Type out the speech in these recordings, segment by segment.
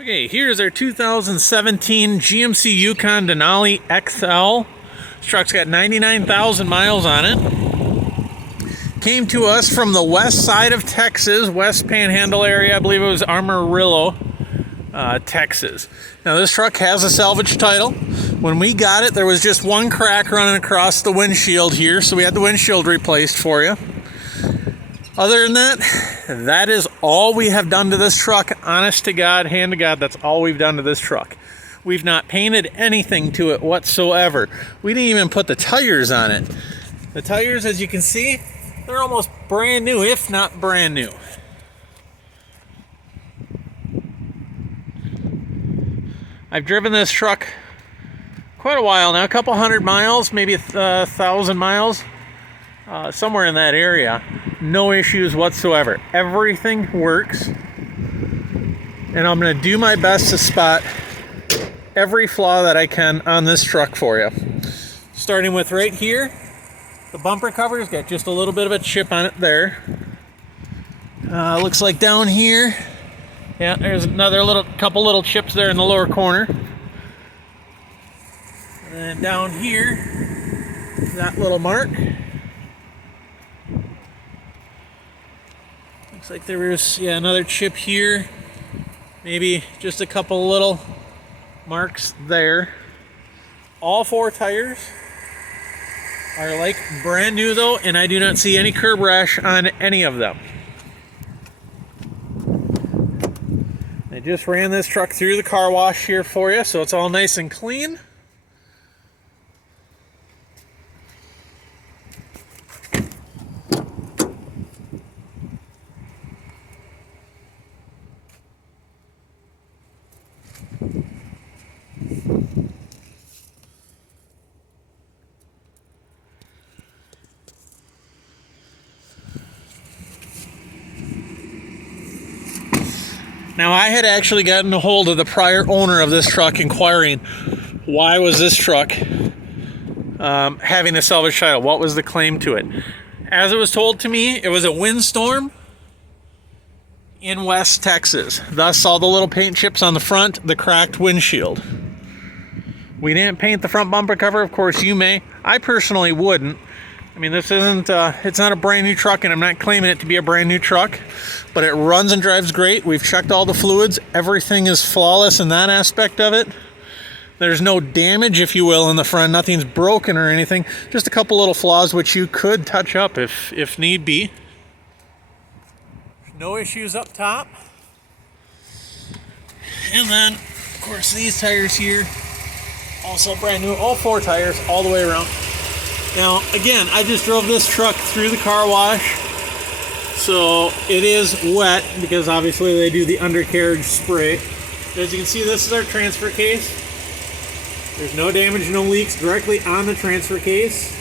Okay, here's our 2017 GMC Yukon Denali XL. This truck's got 99,000 miles on it. Came to us from the west side of Texas, West Panhandle area. I believe it was Amarillo, Texas. Now this truck has a salvage title. When we got it, there was just one crack running across the windshield here, so we had the windshield replaced for you. Other than that, that is all we have done to this truck. Honest to God, hand to God, that's all we've done to this truck. We've not painted anything to it whatsoever. We didn't even put the tires on it. The tires, as you can see, they're almost brand new, if not brand new. I've driven this truck quite a while now, a couple hundred miles, maybe 1,000 miles, somewhere in that area. No issues whatsoever. Everything works. And I'm going to do my best to spot every flaw that I can on this truck for you. Starting with right here, the bumper cover's got just a little bit of a chip on it there. Looks like down here, yeah, there's another couple little chips there in the lower corner. And then down here, that little mark. Looks like there was, yeah, another chip here. Maybe just a couple little marks there. All four tires are like brand new though, and I do not see any curb rash on any of them. I just ran this truck through the car wash here for you, so it's all nice and clean. Now, I had actually gotten a hold of the prior owner of this truck inquiring why was this truck having a salvage title? What was the claim to it? As it was told to me, it was a windstorm in West Texas. Thus, all the little paint chips on the front, the cracked windshield. We didn't paint the front bumper cover. Of course, you may. I personally wouldn't. I mean, this isn't, it's not a brand new truck, and I'm not claiming it to be a brand new truck, but it runs and drives great. We've checked all the fluids. Everything is flawless in that aspect of it. There's no damage, if you will, in the front. Nothing's broken or anything. Just a couple little flaws which you could touch up if need be. No issues up top. And then, of course, these tires here, also brand new. All four tires, all the way around. Now, again, I just drove this truck through the car wash, so it is wet because obviously they do the undercarriage spray. As you can see, this is our transfer case. There's no damage, no leaks directly on the transfer case.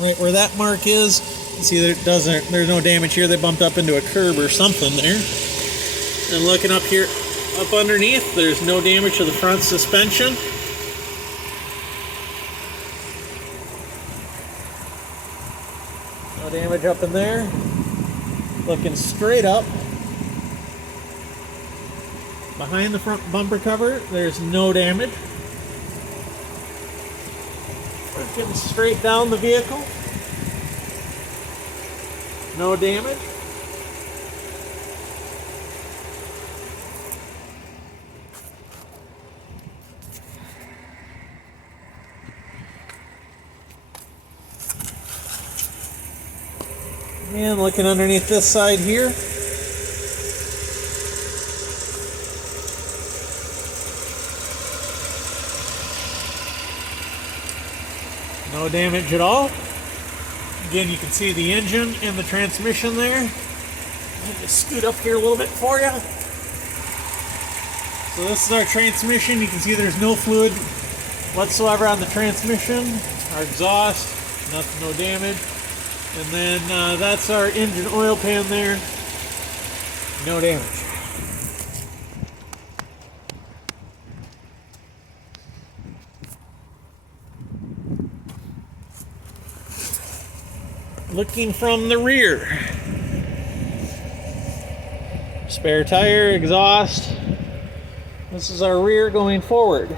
Right where that mark is, you see there's no damage here. They bumped up into a curb or something there. And looking up here, up underneath, there's no damage to the front suspension. No damage up in there. Looking straight up. Behind the front bumper cover, there's no damage. We're getting straight down the vehicle. No damage. And looking underneath this side here. No damage at all. Again, you can see the engine and the transmission there. I'll just scoot up here a little bit for you. So this is our transmission. You can see there's no fluid whatsoever on the transmission. Our exhaust, nothing, no damage. And then that's our engine oil pan there. No damage. looking from the rear. Spare tire, exhaust. This is our rear going forward.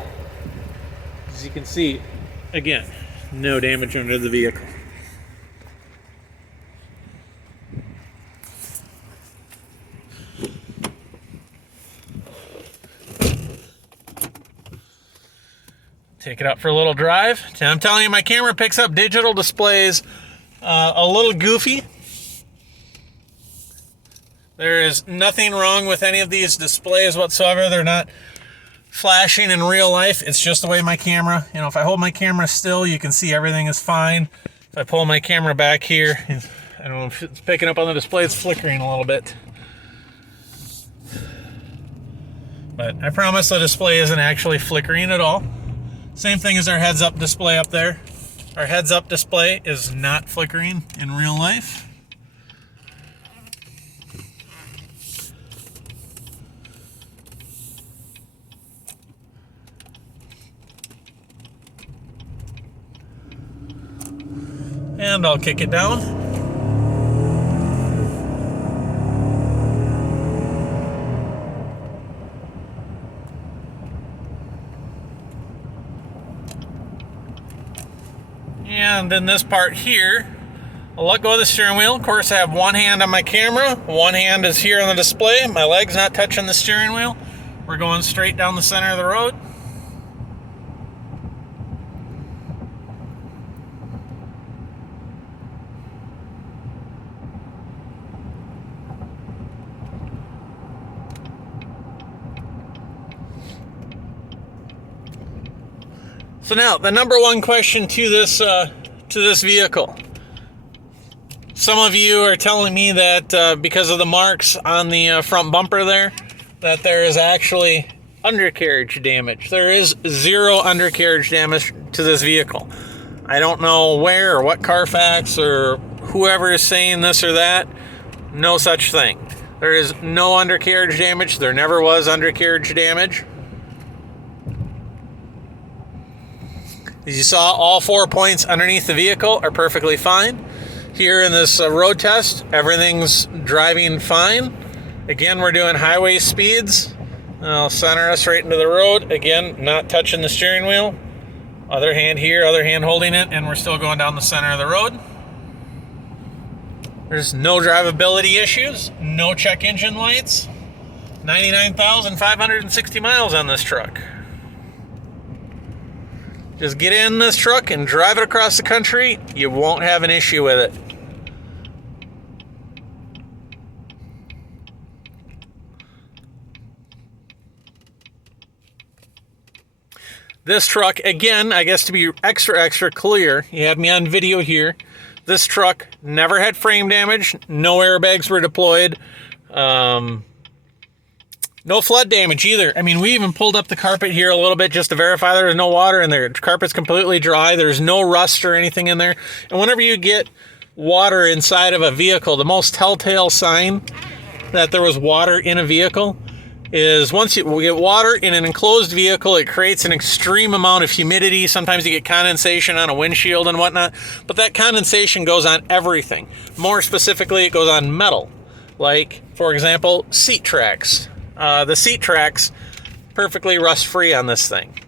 As you can see, again, no damage under the vehicle. Take it up for a little drive. I'm telling you, my camera picks up digital displays a little goofy. There is nothing wrong with any of these displays whatsoever. They're not flashing in real life. It's just the way my camera, if I hold my camera still, you can see everything is fine. If I pull my camera back here, I don't know if it's picking up on the display, it's flickering a little bit. But I promise the display isn't actually flickering at all. Same thing as our heads-up display up there. Our heads-up display is not flickering in real life. And I'll kick it down. And in this part here, I'll let go of the steering wheel. Of course, I have one hand on my camera, one hand is here on the display. My leg's not touching the steering wheel. We're going straight down the center of the road. So now, the number one question to this vehicle. Some of you are telling me that because of the marks on the front bumper there, that there is actually undercarriage damage. There is zero undercarriage damage to this vehicle. I don't know where or what Carfax or whoever is saying this or that. No such thing. There is no undercarriage damage. There never was undercarriage damage. As you saw, all 4 points underneath the vehicle are perfectly fine. Here in this road test, everything's driving fine. Again, we're doing highway speeds. I'll center us right into the road. Again, not touching the steering wheel. Other hand here, other hand holding it, and we're still going down the center of the road. There's no drivability issues, no check engine lights. 99,560 miles on this truck. Just get in this truck and drive it across the country. You won't have an issue with it. This truck, again, I guess to be extra clear, you have me on video here. This truck never had frame damage. No airbags were deployed. No flood damage either. I mean, we even pulled up the carpet here a little bit just to verify there's no water in there. The carpet's completely dry. There's no rust or anything in there. And whenever you get water inside of a vehicle, the most telltale sign that there was water in a vehicle is once you get water in an enclosed vehicle, it creates an extreme amount of humidity. Sometimes you get condensation on a windshield and whatnot, but that condensation goes on everything. More specifically, it goes on metal. Like, for example, seat tracks. The seat tracks perfectly rust-free on this thing.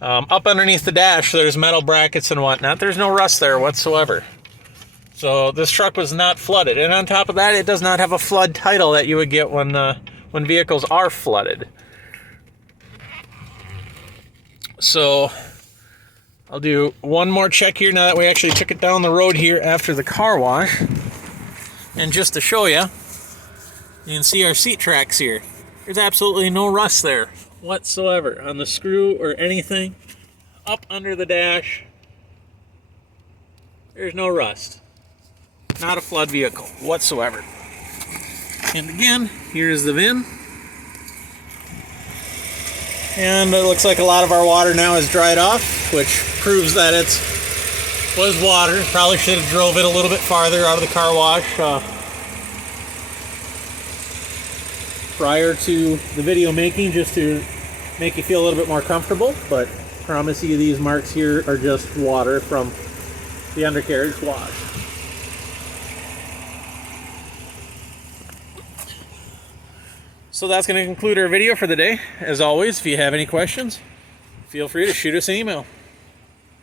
Up underneath the dash, there's metal brackets and whatnot. There's no rust there whatsoever. So this truck was not flooded. And on top of that, it does not have a flood title that you would get when vehicles are flooded. So I'll do one more check here now that we actually took it down the road here after the car wash. And just to show you, you can see our seat tracks here. There's absolutely no rust there whatsoever on the screw or anything. Up under the dash, there's no rust. Not a flood vehicle whatsoever. And again, here's the VIN. And it looks like a lot of our water now has dried off, which proves that it was water. Probably should have drove it a little bit farther out of the car wash prior to the video making, just to make you feel a little bit more comfortable. But I promise you, these marks here are just water from the undercarriage wash. So that's going to conclude our video for the day. As always, if you have any questions, feel free to shoot us an email.